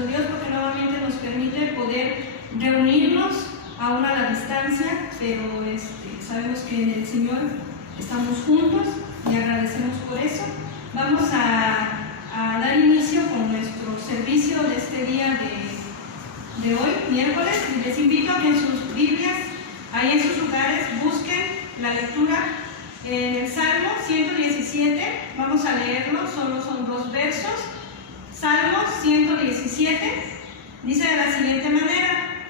nuestro Dios, porque nuevamente nos permite poder reunirnos aún a la distancia, pero sabemos que en el Señor estamos juntos y agradecemos por eso. Vamos a dar inicio con nuestro servicio de este día de hoy, miércoles, y les invito a que en sus Biblias, ahí en sus lugares, busquen la lectura en el Salmo 117. Vamos a leerlo, solo son 2 versos. Salmo 117 dice de la siguiente manera: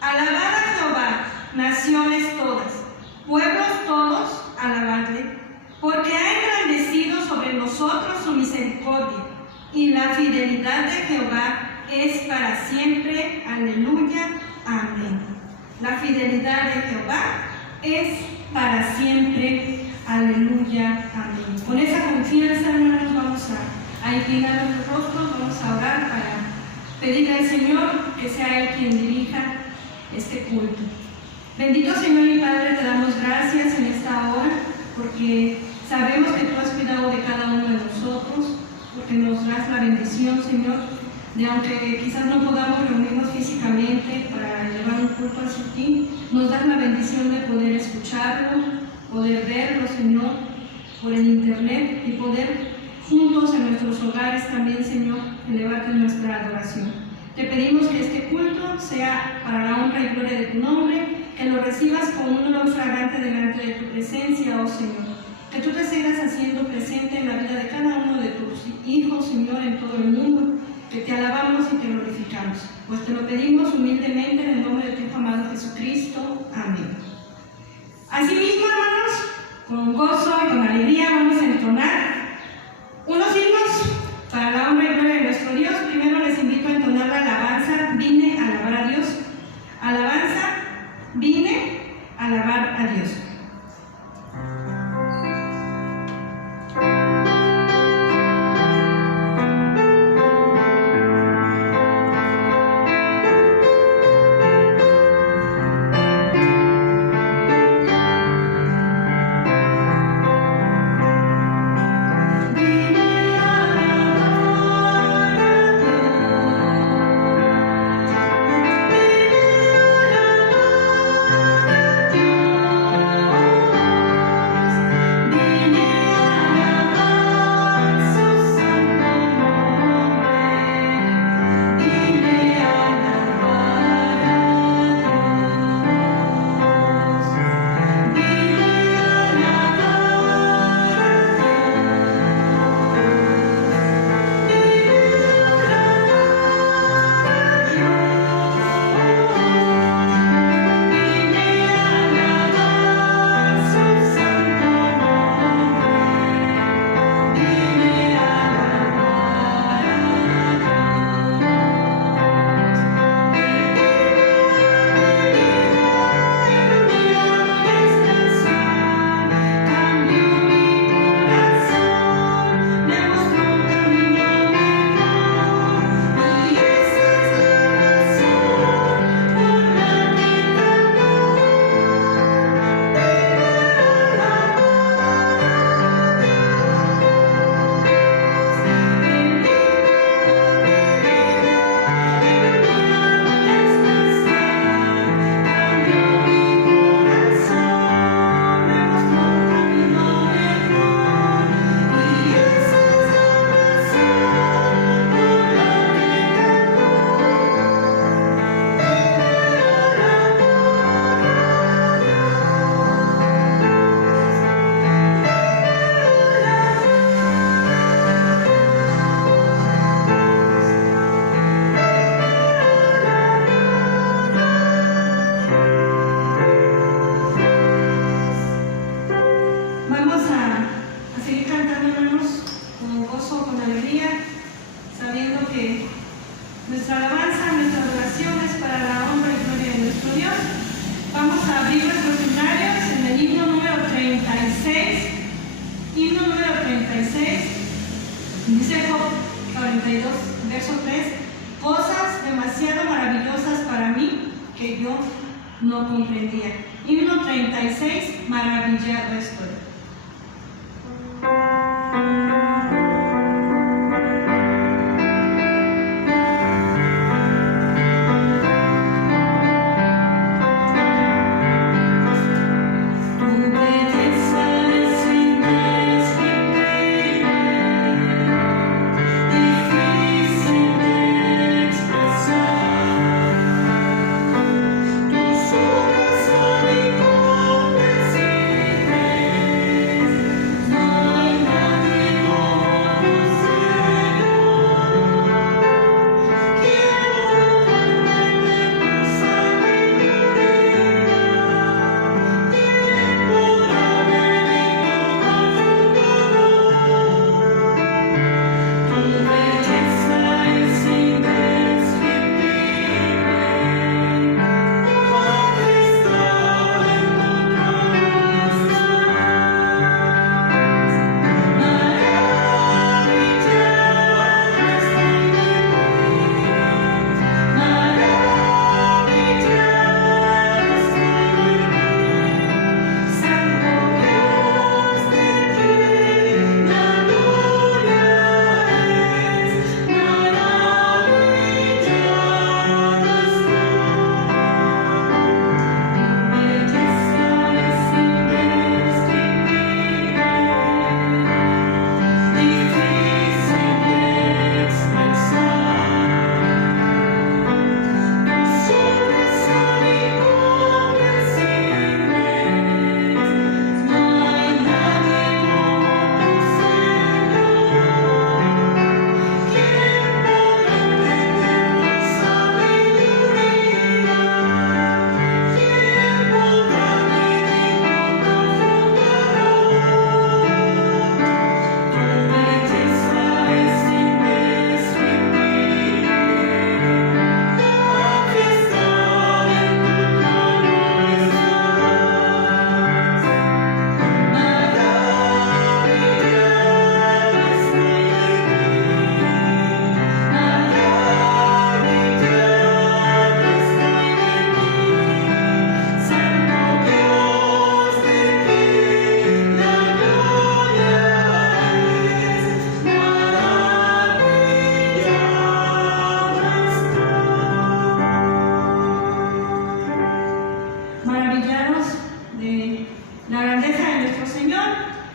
alabad a Jehová, naciones todas, pueblos todos, alabadle, porque ha engrandecido sobre nosotros su misericordia, y la fidelidad de Jehová es para siempre. Aleluya, amén. La fidelidad de Jehová es para siempre. Aleluya, amén. Con esa confianza, hermanos, vamos a inclinar nuestros rostros, vamos a orar para pedirle al Señor que sea Él quien dirija este culto. Bendito Señor y Padre, te damos gracias en esta hora, porque sabemos que tú has cuidado de cada uno de nosotros, porque nos das la bendición, Señor, de aunque quizás no podamos reunirnos físicamente para llevar un culto hacia ti, nos das la bendición de poder escucharlo, poder verlo, Señor, por el internet, y poder juntos en nuestros hogares también, Señor, elevarte nuestra adoración. Te pedimos que este culto sea para la honra y gloria de tu nombre, que lo recibas con un olor fragante delante de tu presencia, oh Señor. Que tú te sigas haciendo presente en la vida de cada uno de tus hijos, Señor, en todo el mundo, que te alabamos y te glorificamos. Pues te lo pedimos humildemente en el nombre de tu Hijo amado Jesucristo. Amén. Asimismo, hermanos, con gozo y con alegría vamos a entonar unos himnos para la honra y gloria de nuestro Dios. Primero les invito a entonar la alabanza, vine a alabar a Dios. Alabanza, vine a alabar a Dios. Dice Job 42, verso 3, cosas demasiado maravillosas para mí que yo no comprendía. Himno 36, maravillado estoy.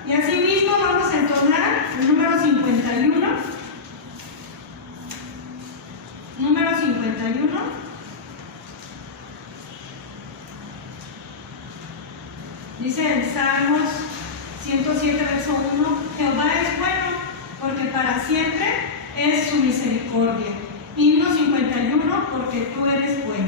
Y asimismo vamos a entonar el número 51. Número 51. Dice en Salmos 107, verso 1, Jehová es bueno, porque para siempre es su misericordia. Himno 51, porque tú eres bueno.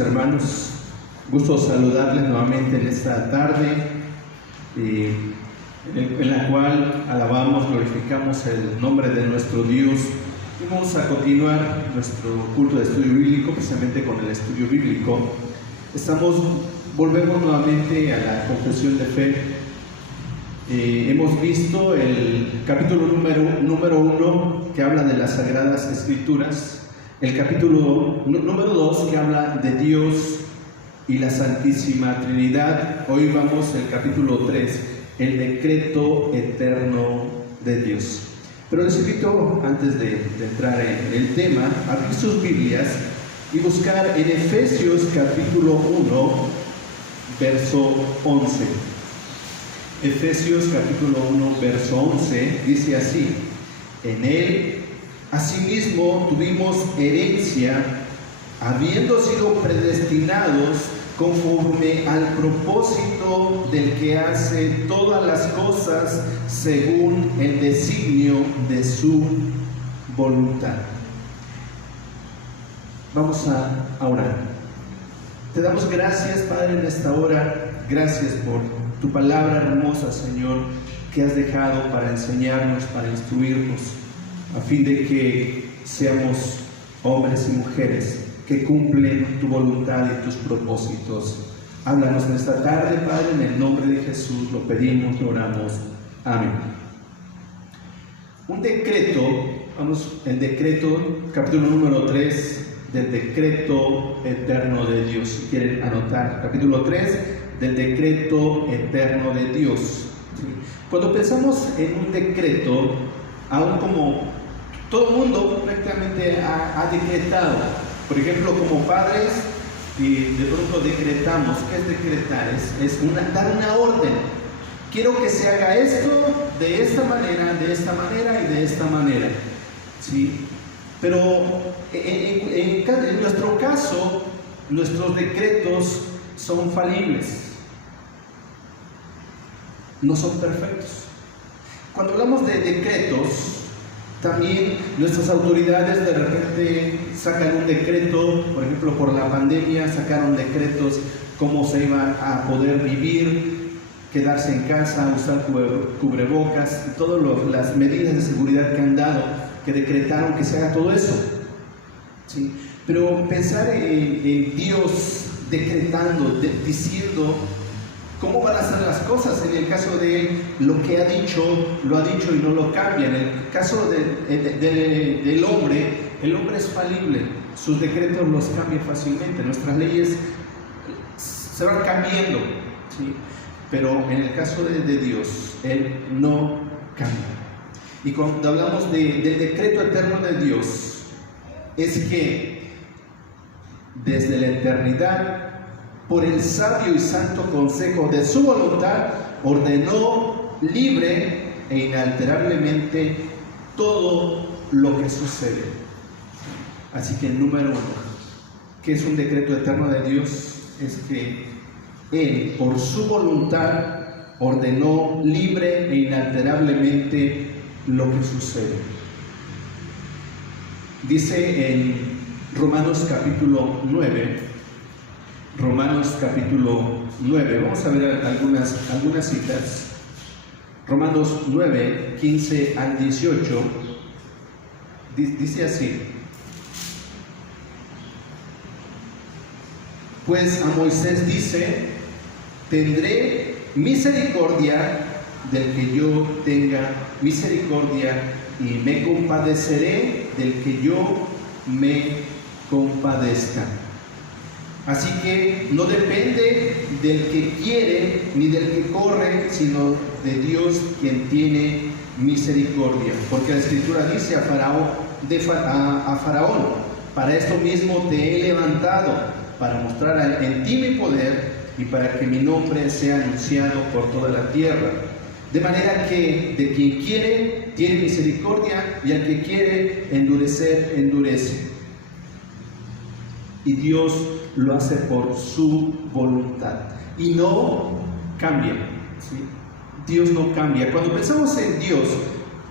Hermanos, gusto saludarles nuevamente en esta tarde en la cual alabamos, glorificamos el nombre de nuestro Dios y vamos a continuar nuestro culto de estudio bíblico, precisamente con el estudio bíblico. Volvemos nuevamente a la confesión de fe. Hemos visto el capítulo número 1 que habla de las Sagradas Escrituras. El capítulo número 2 que habla de Dios y la Santísima Trinidad. Hoy vamos al capítulo 3, el decreto eterno de Dios. Pero les invito, antes de entrar en el tema, a abrir sus Biblias y buscar en Efesios capítulo 1, verso 11. Efesios capítulo 1, verso 11, dice así: en él asimismo tuvimos herencia, habiendo sido predestinados conforme al propósito del que hace todas las cosas según el designio de su voluntad. Vamos a orar. Te damos gracias, Padre, en esta hora. Gracias por tu palabra hermosa, Señor, que has dejado para enseñarnos, para instruirnos, a fin de que seamos hombres y mujeres que cumplen tu voluntad y tus propósitos. Háblanos en esta tarde, Padre, en el nombre de Jesús lo pedimos, lo oramos. Amén. Un decreto, el decreto, capítulo número 3 del decreto eterno de Dios. Si quieren anotar, capítulo 3 del decreto eterno de Dios. Cuando pensamos en un decreto, aún como todo el mundo prácticamente ha decretado, por ejemplo, como padres, y de pronto decretamos. ¿Qué es decretar? Es dar una orden. Quiero que se haga esto de esta manera y de esta manera. ¿Sí? Pero en nuestro caso, nuestros decretos son falibles. No son perfectos. Cuando hablamos de decretos, también nuestras autoridades de repente sacan un decreto, por ejemplo, por la pandemia sacaron decretos cómo se iba a poder vivir, quedarse en casa, usar cubrebocas y todas las medidas de seguridad que han dado, que decretaron que se haga todo eso. ¿Sí? Pero pensar en Dios decretando, diciendo cómo van a ser las cosas. En el caso de Él, lo que ha dicho, lo ha dicho y no lo cambia. En el caso del hombre, el hombre es falible, sus decretos los cambia fácilmente, nuestras leyes se van cambiando, ¿sí? Pero en el caso de Dios, Él no cambia. Y cuando hablamos del decreto eterno de Dios, es que desde la eternidad, por el sabio y santo consejo de su voluntad, ordenó libre e inalterablemente todo lo que sucede. Así que número uno, ¿qué es un decreto eterno de Dios? Es que Él, por su voluntad, ordenó libre e inalterablemente lo que sucede. Dice en Romanos capítulo 9, vamos a ver algunas citas. Romanos 9, 15 al 18, dice así: pues a Moisés dice, tendré misericordia del que yo tenga misericordia y me compadeceré del que yo me compadezca. Así que no depende del que quiere ni del que corre, sino de Dios quien tiene misericordia. Porque la Escritura dice a Faraón, para esto mismo te he levantado, para mostrar en ti mi poder y para que mi nombre sea anunciado por toda la tierra. De manera que de quien quiere tiene misericordia y al que quiere endurecer, endurece. Y Dios lo hace por su voluntad y no cambia, ¿sí? Dios no cambia. Cuando pensamos en Dios,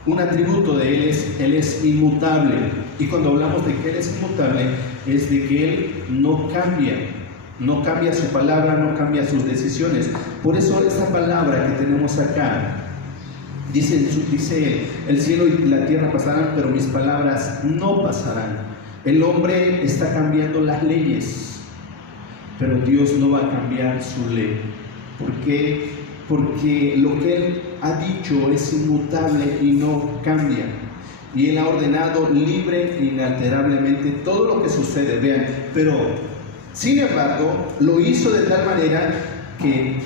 un atributo de Él es inmutable, y cuando hablamos de que Él es inmutable es de que Él no cambia su palabra, no cambia sus decisiones. Por eso esta palabra que tenemos acá dice Él, el cielo y la tierra pasarán, pero mis palabras no pasarán. El hombre está cambiando las leyes, pero Dios no va a cambiar su ley. ¿Por qué? Porque lo que Él ha dicho es inmutable y no cambia. Y Él ha ordenado libre e inalterablemente todo lo que sucede. Vean, pero sin embargo, lo hizo de tal manera que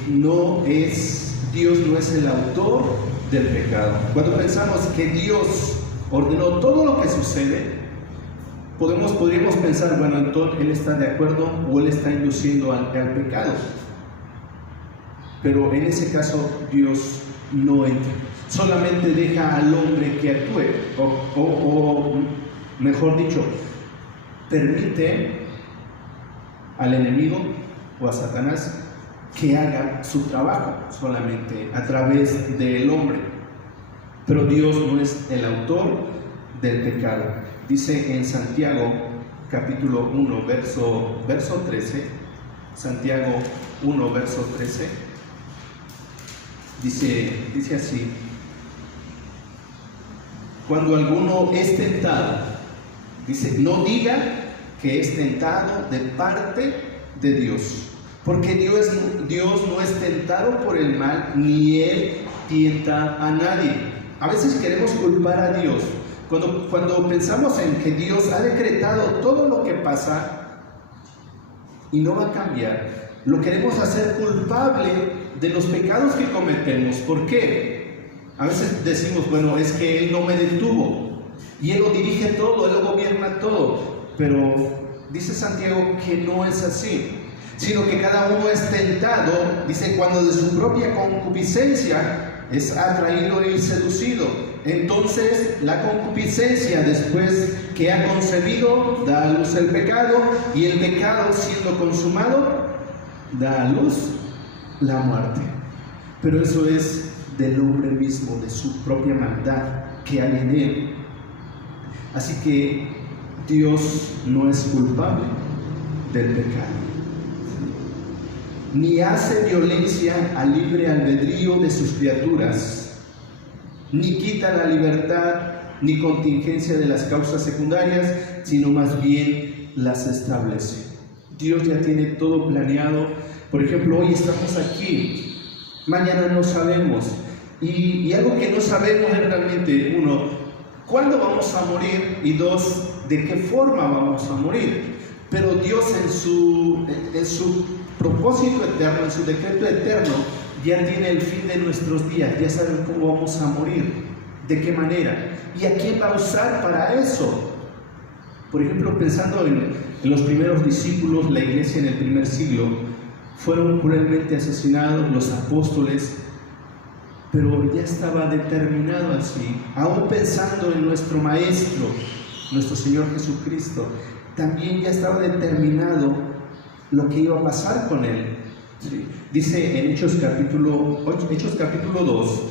Dios no es el autor del pecado. Cuando pensamos que Dios ordenó todo lo que sucede, podríamos pensar, bueno, entonces Él está de acuerdo o Él está induciendo al pecado. Pero en ese caso Dios no entra, solamente deja al hombre que actúe, o mejor dicho, permite al enemigo o a Satanás que haga su trabajo solamente a través del hombre. Pero Dios no es el autor del pecado. Dice en Santiago capítulo 1 verso 13, Santiago 1 verso 13, dice así: cuando alguno es tentado, dice, no diga que es tentado de parte de Dios, porque Dios no es tentado por el mal, ni Él tienta a nadie. A veces queremos culpar a Dios. Cuando pensamos en que Dios ha decretado todo lo que pasa y no va a cambiar, lo queremos hacer culpable de los pecados que cometemos. ¿Por qué? A veces decimos, bueno, es que Él no me detuvo y Él lo dirige todo, Él lo gobierna todo, pero dice Santiago que no es así, sino que cada uno es tentado, dice, cuando de su propia concupiscencia es atraído y seducido. Entonces la concupiscencia, después que ha concebido, da a luz el pecado, y el pecado, siendo consumado, da a luz la muerte. Pero eso es del hombre mismo, de su propia maldad que hay en él. Así que Dios no es culpable del pecado, ni hace violencia al libre albedrío de sus criaturas, ni quita la libertad ni contingencia de las causas secundarias, sino más bien las establece. Dios ya tiene todo planeado. Por ejemplo, hoy estamos aquí, mañana no sabemos, y algo que no sabemos es realmente, uno, ¿cuándo vamos a morir? Y dos, ¿de qué forma vamos a morir? Pero Dios en su propósito eterno, en su decreto eterno, ya tiene el fin de nuestros días, ya sabe cómo vamos a morir, de qué manera, y a quién va a usar para eso. Por ejemplo, pensando en los primeros discípulos, la iglesia en el primer siglo, fueron cruelmente asesinados, los apóstoles, pero ya estaba determinado así. Aún pensando en nuestro Maestro, nuestro Señor Jesucristo, también ya estaba determinado lo que iba a pasar con Él. Sí. Dice en Hechos capítulo 2, Hechos capítulo 2,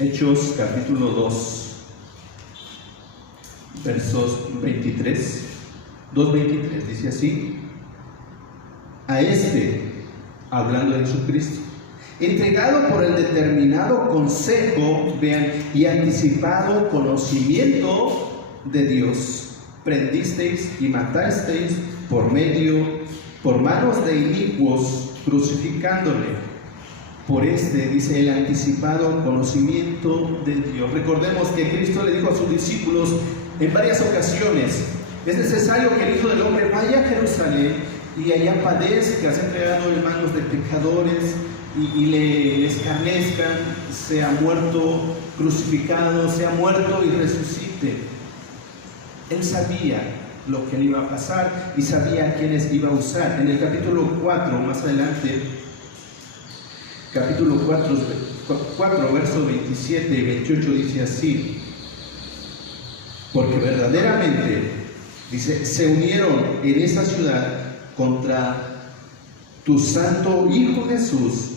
Hechos capítulo 2, versos 23, 2:23, dice así: a hablando de Jesucristo, entregado por el determinado consejo, vean, y anticipado conocimiento de Dios, prendisteis y matasteis por manos de inicuos, crucificándole. Por dice, el anticipado conocimiento de Dios. Recordemos que Cristo le dijo a sus discípulos en varias ocasiones: es necesario que el Hijo del Hombre vaya a Jerusalén y allá padezca, sea entregado en manos de pecadores y le escarnezcan, sea muerto, crucificado, sea muerto y resucite. Él sabía lo que le iba a pasar y sabía a quiénes iba a usar. En el capítulo 4, más adelante, capítulo 4, versos 27 y 28, dice así: porque verdaderamente, dice, se unieron en esa ciudad contra tu santo Hijo Jesús,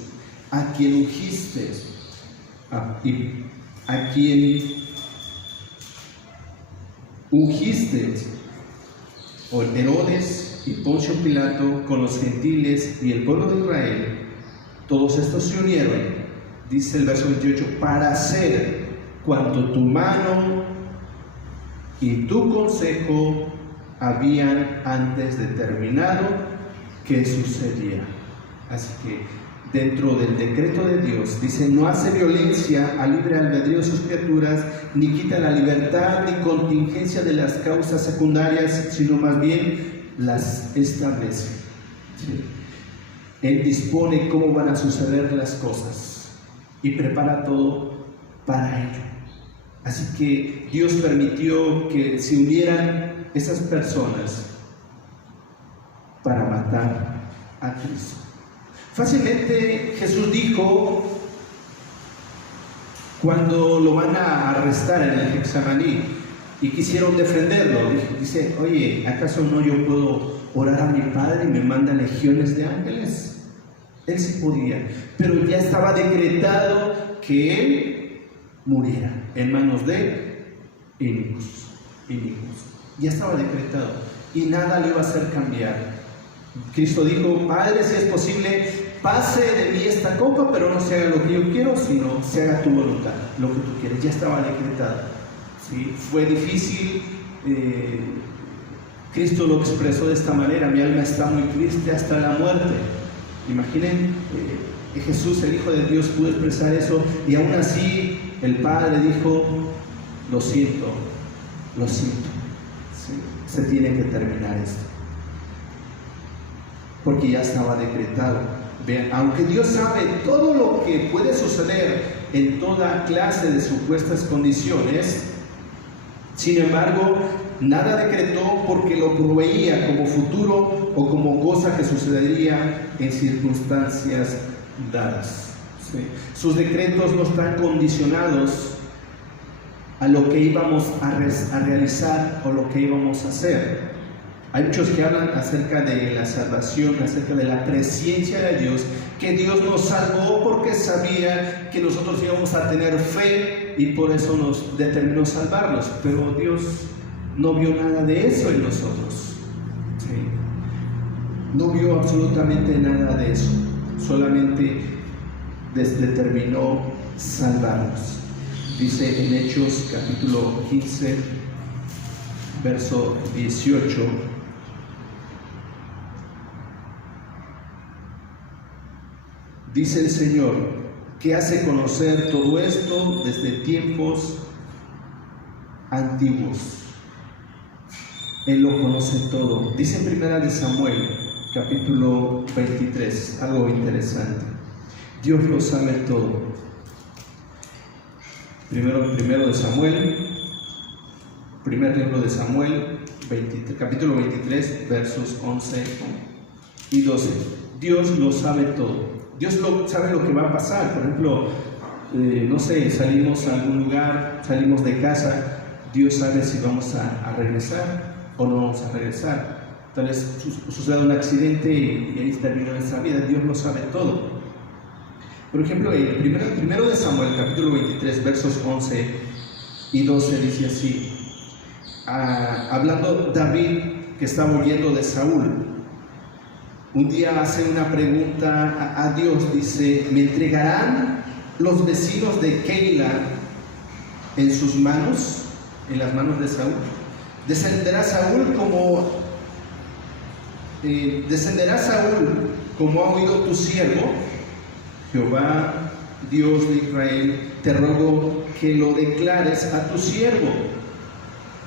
a quien ungiste, a quien ungiste, Herodes y Poncio Pilato, con los gentiles y el pueblo de Israel. Todos estos se unieron, dice el verso 28, para hacer cuanto tu mano y tu consejo habían antes determinado que sucediera. Así que dentro del decreto de Dios, dice, no hace violencia al libre albedrío de sus criaturas, ni quita la libertad ni contingencia de las causas secundarias, sino más bien las establece. ¿Sí? Él dispone cómo van a suceder las cosas y prepara todo para ello. Así que Dios permitió que se unieran esas personas para matar a Cristo. Fácilmente Jesús dijo, cuando lo van a arrestar en el Getsemaní y quisieron defenderlo, dice, oye, ¿acaso no yo puedo orar a mi Padre y me manda legiones de ángeles? Él sí podía, pero ya estaba decretado que Él muriera en manos de inicuos. Ya estaba decretado y nada le iba a hacer cambiar. Cristo dijo, Padre, si es posible, pase de mí esta copa, pero no se haga lo que yo quiero, sino se haga tu voluntad, lo que tú quieres. Ya estaba decretado. ¿Sí? Fue difícil. Cristo lo expresó de esta manera: mi alma está muy triste hasta la muerte. Imaginen, Jesús, el Hijo de Dios, pudo expresar eso, y aún así el Padre dijo, lo siento, ¿sí? Se tiene que terminar esto. porque ya estaba decretado. Vean, aunque Dios sabe todo lo que puede suceder en toda clase de supuestas condiciones, sin embargo, nada decretó porque lo proveía como futuro o como cosa que sucedería en circunstancias dadas. ¿Sí? Sus decretos no están condicionados a lo que íbamos a realizar o lo que íbamos a hacer. Hay muchos que hablan acerca de la salvación, acerca de la presencia de Dios, que Dios nos salvó porque sabía que nosotros íbamos a tener fe y por eso nos determinó salvarnos, pero Dios no vio nada de eso en nosotros. ¿Sí? No vio absolutamente nada de eso, solamente determinó salvarnos. Dice en Hechos capítulo 15, verso 18, dice el Señor, que hace conocer todo esto desde tiempos antiguos. Él lo conoce todo. Dice en Primera de Samuel, capítulo 23, algo interesante. Dios lo sabe todo. Primero de Samuel, primer libro de Samuel, capítulo 23, versos 11 y 12. Dios lo sabe todo. Dios sabe lo que va a pasar. Por ejemplo, no sé, salimos a algún lugar, salimos de casa, Dios sabe si vamos a regresar o no vamos a regresar. Tal vez suceda un accidente y ahí termina nuestra vida. Dios lo sabe todo. Por ejemplo, el primero de Samuel, capítulo 23, versos 11 y 12, dice así, hablando David, que estaba huyendo de Saúl, un día hace una pregunta a Dios, dice, ¿me entregarán los vecinos de Keila en sus manos, en las manos de Saúl? ¿Descenderá Saúl como ha oído tu siervo? Jehová, Dios de Israel, te ruego que lo declares a tu siervo.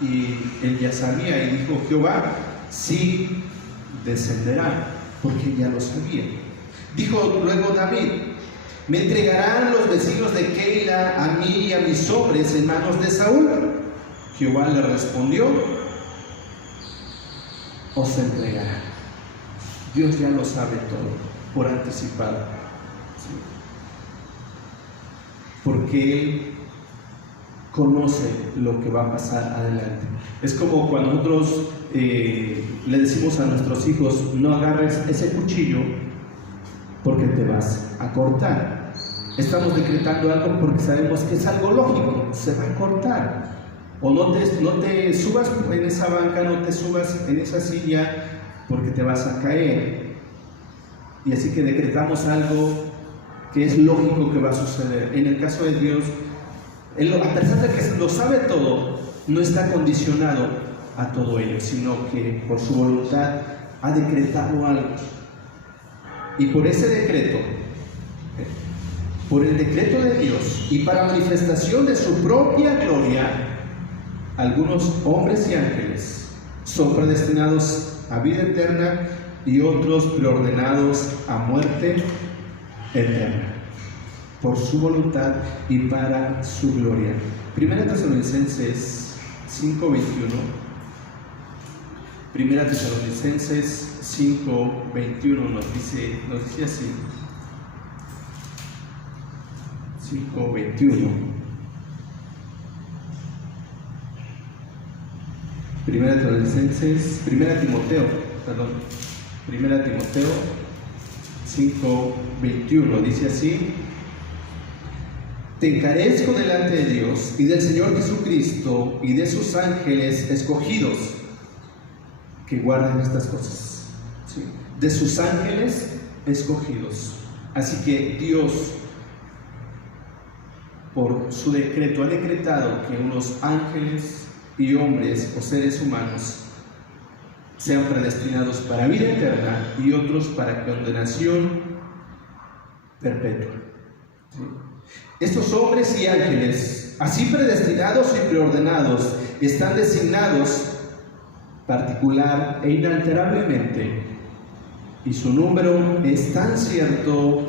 Y él ya sabía y dijo, Jehová, sí descenderá, porque ya lo sabía. Dijo luego David, ¿me entregarán los vecinos de Keila a mí y a mis hombres en manos de Saúl? Jehová le respondió, os entregará. Dios ya lo sabe todo, por anticipado. ¿Sí? Porque Él conoce lo que va a pasar adelante. Es como cuando nosotros le decimos a nuestros hijos, no agarres ese cuchillo porque te vas a cortar. Estamos decretando algo porque sabemos que es algo lógico, se va a cortar. O no te subas en esa banca, no te subas en esa silla porque te vas a caer. Y así que decretamos algo que es lógico que va a suceder. En el caso de Dios, Él, a pesar de que lo sabe todo, no está condicionado a todo ello, sino que por su voluntad ha decretado algo. Y por ese decreto, por el decreto de Dios y para manifestación de su propia gloria, algunos hombres y ángeles son predestinados a vida eterna y otros preordenados a muerte eterna, por su voluntad y para su gloria. Primera Tesalonicenses 5:21. Primera Tesalonicenses 5:21 nos dice así. 5:21. Primera Timoteo 5:21 dice así: te encarezco delante de Dios y del Señor Jesucristo y de sus ángeles escogidos que guardan estas cosas. ¿Sí? De sus ángeles escogidos. Así que Dios, por su decreto, ha decretado que unos ángeles y hombres o seres humanos sean predestinados para vida eterna y otros para condenación perpetua. ¿Sí? Estos hombres y ángeles, así predestinados y preordenados, están designados particular e inalterablemente y su número es tan cierto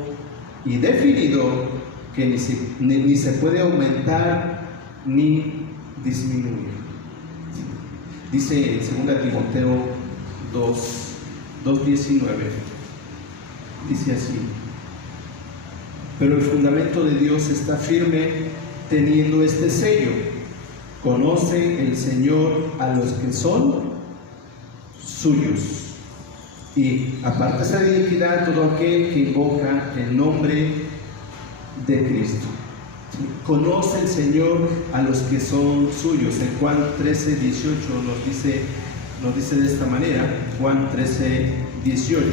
y definido que ni se puede aumentar ni disminuir. Dice en 2 Timoteo 2:19, dice así: pero el fundamento de Dios está firme teniendo este sello: conoce el Señor a los que son suyos, y apártese de iniquidad todo aquel que invoca el nombre de Cristo. Conoce el Señor a los que son suyos. En Juan 13:18 nos dice de esta manera. Juan 13:18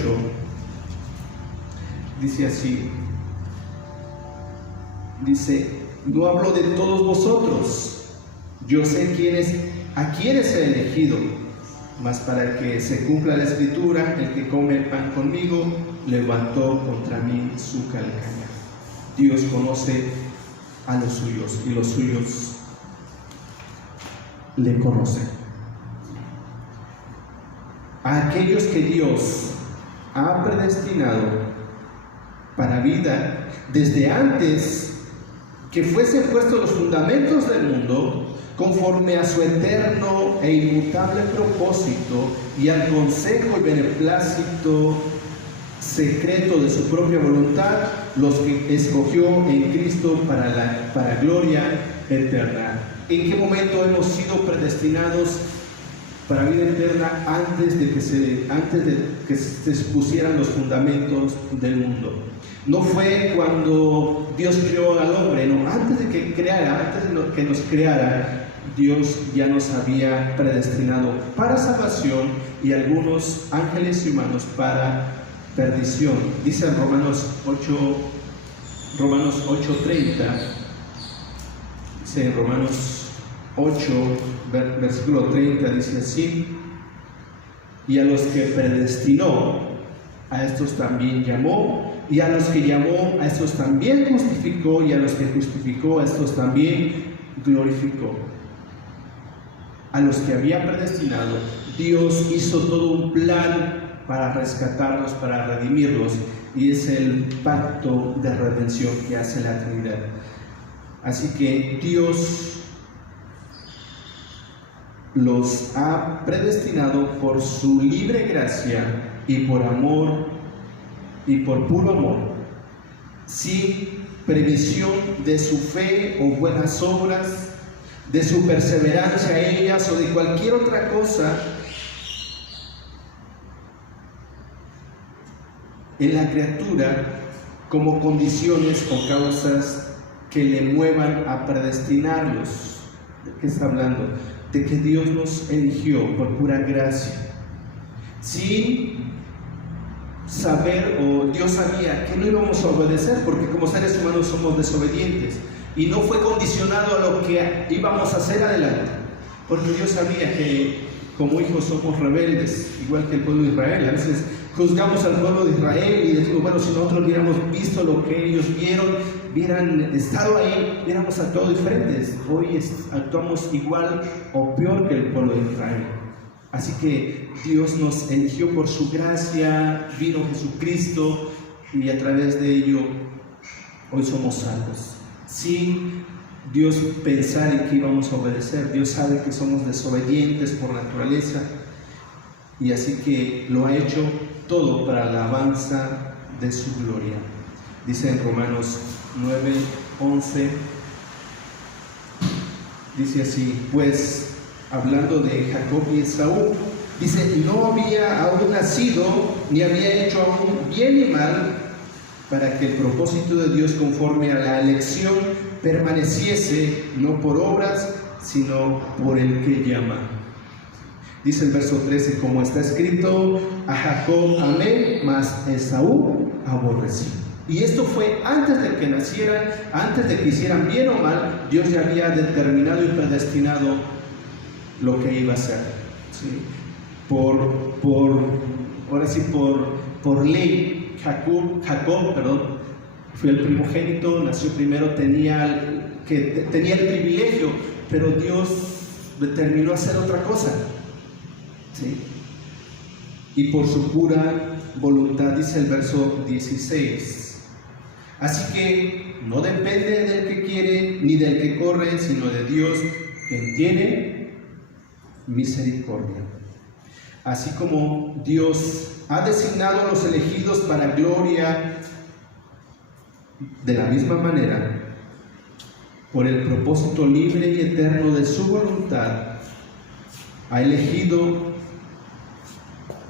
dice así: dice, no hablo de todos vosotros, yo sé a quienes he elegido, mas para que se cumpla la escritura, el que come el pan conmigo levantó contra mí su calcaña. Dios conoce a los suyos y los suyos le conocen. A aquellos que Dios ha predestinado para vida desde antes que fuesen puestos los fundamentos del mundo, conforme a su eterno e inmutable propósito y al consejo y beneplácito secreto de su propia voluntad, los que escogió en Cristo para gloria eterna. ¿En qué momento hemos sido predestinados para vida eterna? Antes de que se pusieran los fundamentos del mundo. No fue cuando Dios creó al hombre, no, antes de que nos creara, Dios ya nos había predestinado para salvación y algunos ángeles y humanos para perdición. Dice en Romanos 8:30, dice en Romanos 8, versículo 30, dice así: y a los que predestinó, a estos también llamó, y a los que llamó, a estos también justificó, y a los que justificó, a estos también glorificó. A los que había predestinado, Dios hizo todo un plan para rescatarlos, para redimirlos, y es el pacto de redención que hace la Trinidad. Así que Dios los ha predestinado por su libre gracia y por amor, y por puro amor, sin previsión de su fe o buenas obras, de su perseverancia en ellas o de cualquier otra cosa en la criatura como condiciones o causas que le muevan a predestinarlos. ¿De qué está hablando? De que Dios nos eligió por pura gracia, sin saber, o Dios sabía que no íbamos a obedecer, porque como seres humanos somos desobedientes, y no fue condicionado a lo que íbamos a hacer adelante, porque Dios sabía que como hijos somos rebeldes, igual que el pueblo de Israel. A veces juzgamos al pueblo de Israel y decimos, bueno, si nosotros hubiéramos visto lo que ellos vieron, hubieran estado ahí, hubiéramos actuado diferentes. Hoy actuamos igual o peor que el pueblo de Israel. Así que Dios nos eligió por su gracia, vino Jesucristo, y a través de ello hoy somos salvos. Sin Dios pensar en que íbamos a obedecer. Dios sabe que somos desobedientes por naturaleza, y así que lo ha hecho todo para la alabanza de su gloria. Dice en Romanos 9:11, dice así: pues hablando de Jacob y Esaú, dice, no había aún nacido, ni había hecho aún bien ni mal, para que el propósito de Dios conforme a la elección permaneciese, no por obras, sino por el que llama. Dice el verso 13, como está escrito, a Jacob amé, mas a Esaú aborrecí. Y esto fue antes de que nacieran, antes de que hicieran bien o mal. Dios ya había determinado y predestinado lo que iba a hacer, ¿sí? Por ley, Jacob, fue el primogénito, nació primero, tenía el privilegio, pero Dios determinó hacer otra cosa, ¿sí? Y por su pura voluntad, dice el verso 16. Así que no depende del que quiere ni del que corre, sino de Dios, quien tiene misericordia. Así como Dios ha designado a los elegidos para gloria, de la misma manera, por el propósito libre y eterno de su voluntad,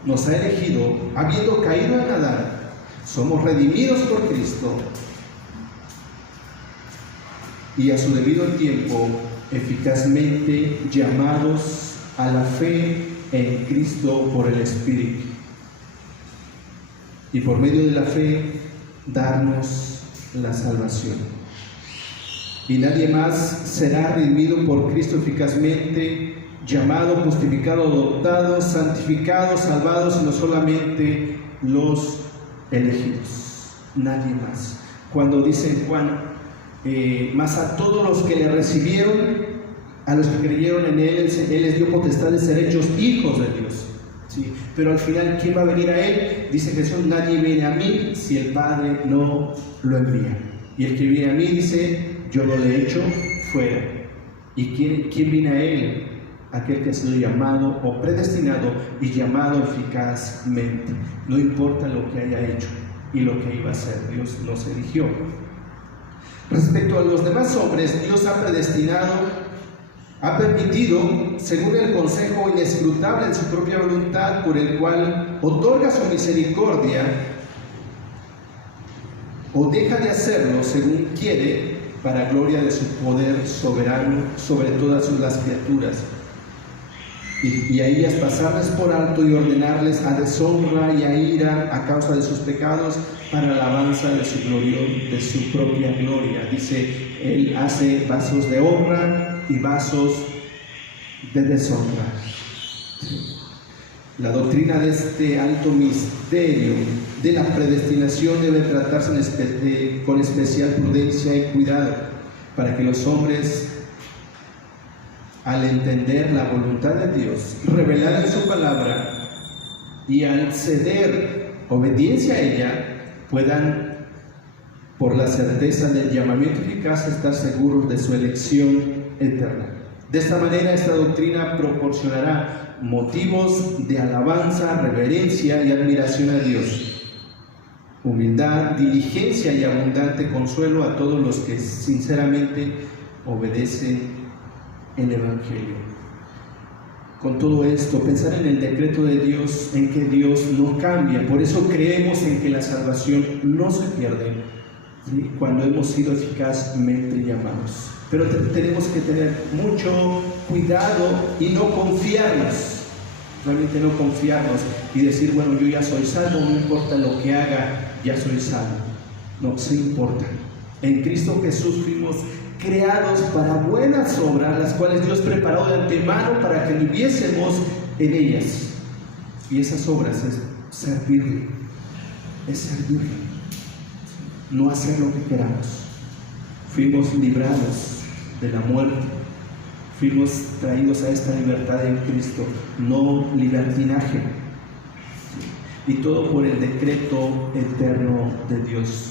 nos ha elegido, habiendo caído en Adán, somos redimidos por Cristo y a su debido tiempo eficazmente llamados a la fe en Cristo por el Espíritu, y por medio de la fe darnos la salvación. Y nadie más será redimido por Cristo eficazmente, llamado, justificado, adoptado, santificado, salvado, sino solamente los elegidos. Nadie más. Cuando dice en Juan, más a todos los que le recibieron, a los que creyeron en Él les dio potestad de ser hechos hijos de Dios. ¿Sí? Pero al final, ¿quién va a venir a Él? Dice Jesús, nadie viene a mí si el Padre no lo envía. Y el que viene a mí, dice, yo no le echo fuera. ¿Y quién viene a Él? Aquel que ha sido llamado o predestinado y llamado eficazmente. No importa lo que haya hecho y lo que iba a hacer, Dios los eligió. Respecto a los demás hombres, Dios ha predestinado, ha permitido, según el consejo inescrutable de su propia voluntad, por el cual otorga su misericordia o deja de hacerlo según quiere, para gloria de su poder soberano sobre todas las criaturas, y a ellas pasarles por alto y ordenarles a deshonra y a ira a causa de sus pecados, para alabanza de su gloria, de su propia gloria. Dice, Él hace vasos de honra y vasos de deshonra. La doctrina de este alto misterio de la predestinación debe tratarse con especial prudencia y cuidado, para que los hombres, al entender la voluntad de Dios revelada en su palabra y al ceder obediencia a ella, puedan, por la certeza del llamamiento eficaz, estar seguros de su elección eterna. De esta manera, esta doctrina proporcionará motivos de alabanza, reverencia y admiración a Dios, humildad, diligencia y abundante consuelo a todos los que sinceramente obedecen el Evangelio. Con todo esto, pensar en el decreto de Dios, en que Dios no cambia. Por eso creemos en que la salvación no se pierde, ¿sí?, cuando hemos sido eficazmente llamados. Pero tenemos que tener mucho cuidado y no confiarnos, realmente no confiarnos y decir, bueno, yo ya soy salvo, no importa lo que haga, ya soy salvo. No, sí importa. En Cristo Jesús fuimos creados para buenas obras, las cuales Dios preparó de antemano para que viviésemos en ellas. Y esas obras es servirle, no hacer lo que queramos. Fuimos librados de la muerte, fuimos traídos a esta libertad en Cristo, no libertinaje. Y todo por el decreto eterno de Dios.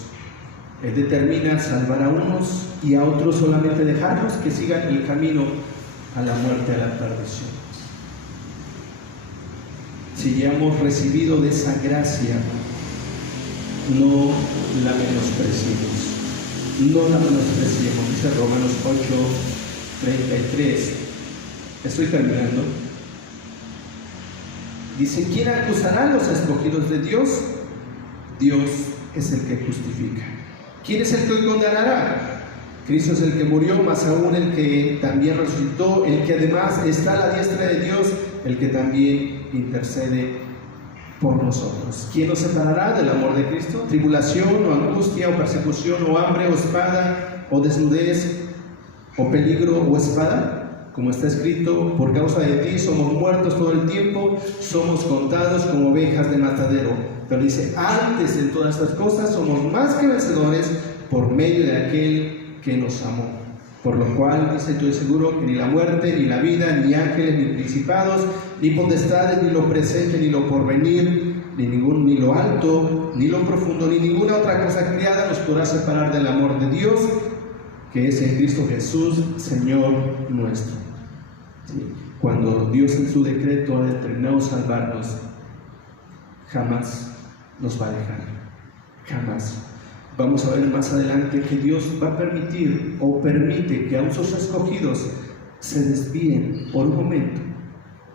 Él determina salvar a unos y a otros solamente dejarlos que sigan el camino a la muerte, a la perdición. Si ya hemos recibido de esa gracia, no la menospreciemos. No la menospreciemos. Dice Romanos 8:33. Estoy terminando. Dice, ¿quién acusará a los escogidos de Dios? Dios es el que justifica. ¿Quién es el que condenará? Cristo es el que murió, más aún el que también resucitó, el que además está a la diestra de Dios, el que también intercede por nosotros. ¿Quién nos separará del amor de Cristo? ¿Tribulación, o angustia, o persecución, o hambre, o espada, o desnudez, o peligro, o espada? Como está escrito, por causa de ti somos muertos todo el tiempo, somos contados como ovejas de matadero. Pero dice, antes de todas estas cosas somos más que vencedores por medio de aquel que nos amó. Por lo cual, dice, estoy seguro que ni la muerte, ni la vida, ni ángeles, ni principados, ni potestades, ni lo presente, ni lo porvenir, ni lo alto, ni lo profundo, ni ninguna otra cosa creada nos podrá separar del amor de Dios, que es en Cristo Jesús, Señor nuestro. Cuando Dios en su decreto ha determinado salvarnos, jamás nos va a dejar, jamás. Vamos a ver más adelante que Dios va a permitir o permite que aún sus escogidos se desvíen por un momento,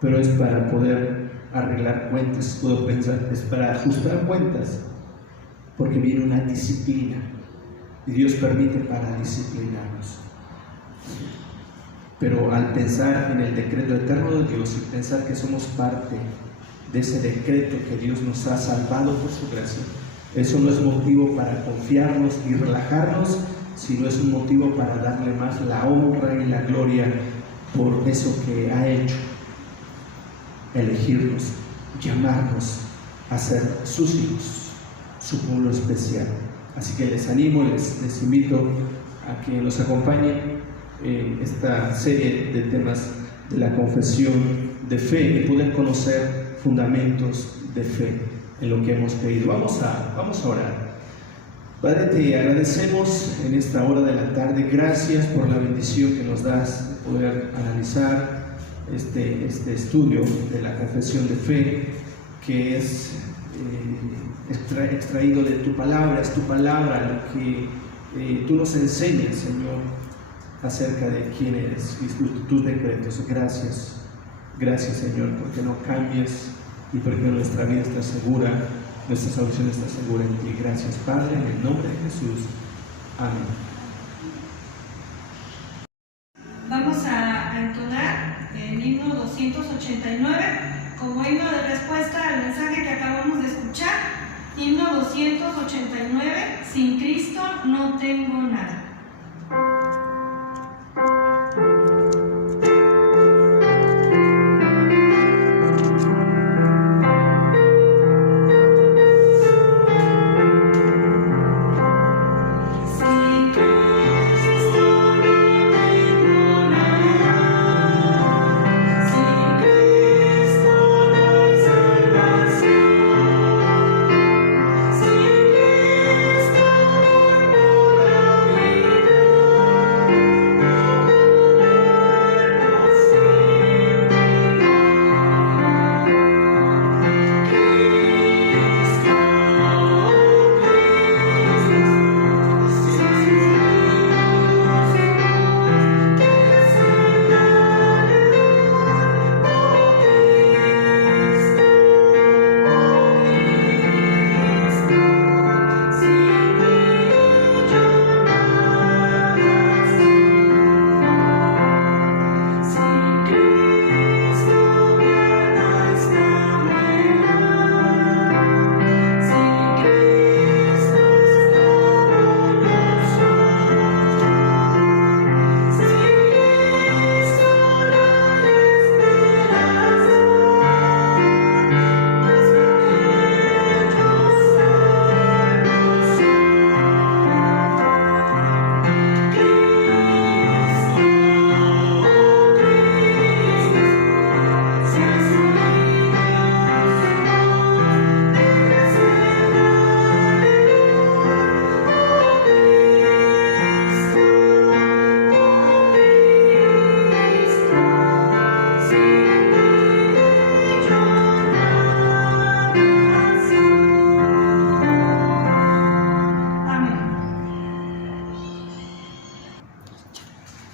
pero es para poder arreglar cuentas, puedo pensar, es para ajustar cuentas, porque viene una disciplina y Dios permite para disciplinarnos. Pero al pensar en el decreto eterno de Dios y pensar que somos parte de ese decreto que Dios nos ha salvado por su gracia, eso no es motivo para confiarnos y relajarnos, sino es un motivo para darle más la honra y la gloria por eso que ha hecho, elegirnos, llamarnos a ser sus hijos, su pueblo especial. Así que les animo, les invito a que nos acompañen en esta serie de temas de la confesión de fe y poder conocer fundamentos de fe en lo que hemos creído. Vamos a orar. Padre, te agradecemos en esta hora de la tarde. Gracias por la bendición que nos das de poder analizar este estudio de la confesión de fe, que es extraído de tu palabra. Es tu palabra lo que tú nos enseñas, Señor, acerca de quién eres y tus decretos. Gracias, Señor, porque no cambias y porque nuestra vida está segura, nuestra salvación está segura en ti. Gracias, Padre, en el nombre de Jesús. Amén. Vamos a entonar el himno 289 como himno de respuesta al mensaje que acabamos de escuchar. Himno 289, sin Cristo no tengo nada.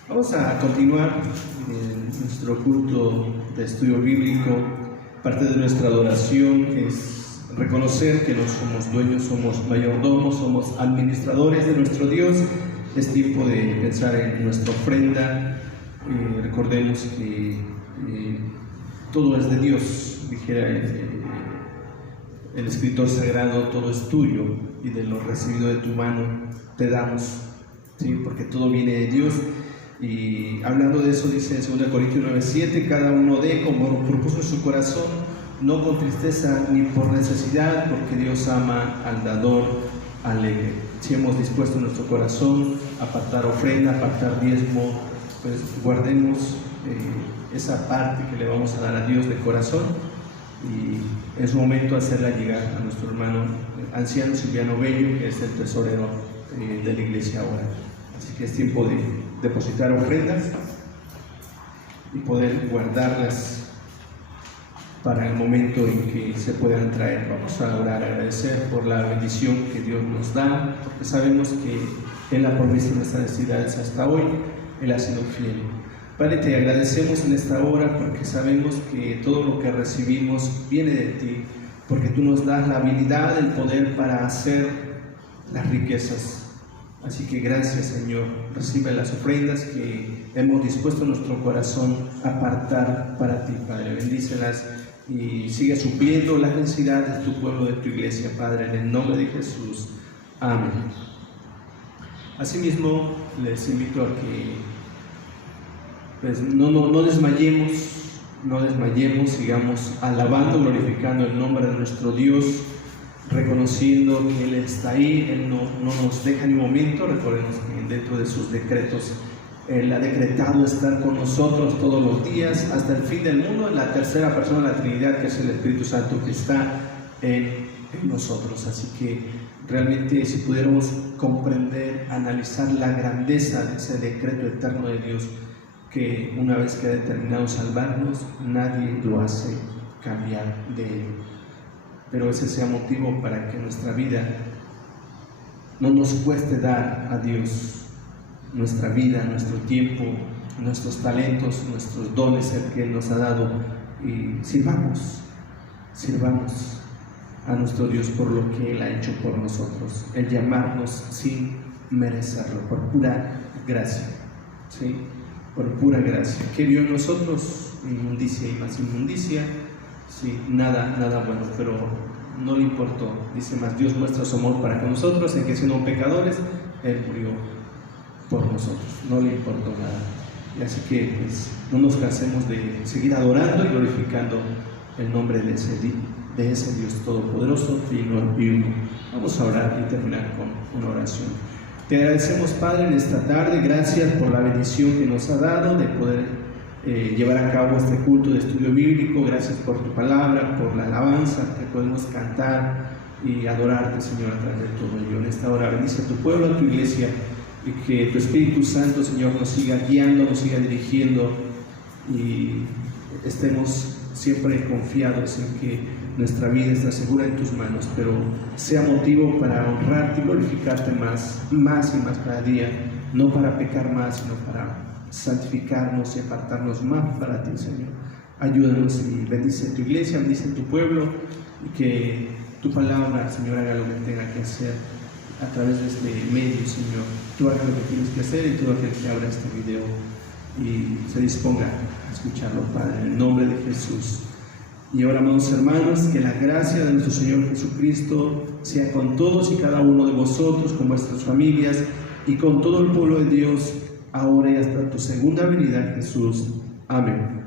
Vamos a continuar nuestro culto de estudio bíblico. Parte de nuestra adoración es reconocer que no somos dueños, somos mayordomos, somos administradores de nuestro Dios. Es tiempo de pensar en nuestra ofrenda. Recordemos que todo es de Dios, dijera el escritor sagrado, todo es tuyo y de lo recibido de tu mano te damos, ¿sí? Porque todo viene de Dios. Y hablando de eso dice en 2 Corintios 9:7, cada uno dé como propuso en su corazón, no con tristeza ni por necesidad, porque Dios ama al dador alegre. Si hemos dispuesto nuestro corazón a apartar ofrenda, a apartar diezmo, pues guardemos esa parte que le vamos a dar a Dios de corazón y es momento de hacerla llegar a nuestro hermano anciano Silviano Bello, que es el tesorero de la iglesia ahora. Así que es tiempo de depositar ofrendas y poder guardarlas para el momento en que se puedan traer. Vamos a orar, agradecer por la bendición que Dios nos da, porque sabemos que Él ha provisto nuestras necesidades hasta hoy. Él ha sido fiel. Padre, te agradecemos en esta hora porque sabemos que todo lo que recibimos viene de ti, porque tú nos das la habilidad, el poder para hacer las riquezas. Así que gracias, Señor. Recibe las ofrendas que hemos dispuesto nuestro corazón a apartar para ti, Padre. Bendícelas y sigue supliendo las necesidades de tu pueblo, de tu iglesia, Padre, en el nombre de Jesús. Amén. Asimismo, les invito a que pues, no desmayemos, sigamos alabando, glorificando el nombre de nuestro Dios, reconociendo que Él está ahí. Él no nos deja ni un momento. Recordemos que dentro de sus decretos Él ha decretado estar con nosotros todos los días hasta el fin del mundo, en la tercera persona de la Trinidad, que es el Espíritu Santo que está en nosotros. Así que realmente, si pudiéramos comprender, analizar la grandeza de ese decreto eterno de Dios, que una vez que ha determinado salvarnos, nadie lo hace cambiar de Él. Pero ese sea motivo para que nuestra vida no nos cueste dar a Dios nuestra vida, nuestro tiempo, nuestros talentos, nuestros dones que Él nos ha dado, y sirvamos a nuestro Dios por lo que Él ha hecho por nosotros, el llamarnos sin merecerlo, por pura gracia, ¿sí? Por pura gracia. ¿Qué vio en nosotros? Inmundicia y más inmundicia, sí, nada bueno, pero no le importó. Dice más, Dios muestra su amor para con nosotros, en que siendo pecadores, Él murió por nosotros, no le importó nada. Y así que pues, no nos cansemos de seguir adorando y glorificando el nombre de ese Dios todopoderoso, trino y uno. Vamos a orar y terminar con una oración. Te agradecemos, Padre, en esta tarde. Gracias por la bendición que nos ha dado de poder llevar a cabo este culto de estudio bíblico. Gracias por tu palabra, por la alabanza que podemos cantar y adorarte, Señor, a través de todo ello. En esta hora bendice a tu pueblo, a tu iglesia, y que tu Espíritu Santo, Señor, nos siga guiando, nos siga dirigiendo, y estemos siempre confiados en que nuestra vida está segura en tus manos, pero sea motivo para honrarte y glorificarte más y más cada día, no para pecar más, sino para santificarnos y apartarnos más para ti, Señor. Ayúdanos y bendice tu iglesia, bendice tu pueblo, y que tu palabra, Señor, haga lo que tenga que hacer a través de este medio, Señor. Tú hagas lo que tienes que hacer, y todo aquel que abra este video y se disponga a escucharlo, Padre, en el nombre de Jesús. Y ahora, amados hermanos, que la gracia de nuestro Señor Jesucristo sea con todos y cada uno de vosotros, con vuestras familias y con todo el pueblo de Dios, ahora y hasta tu segunda venida, Jesús. Amén.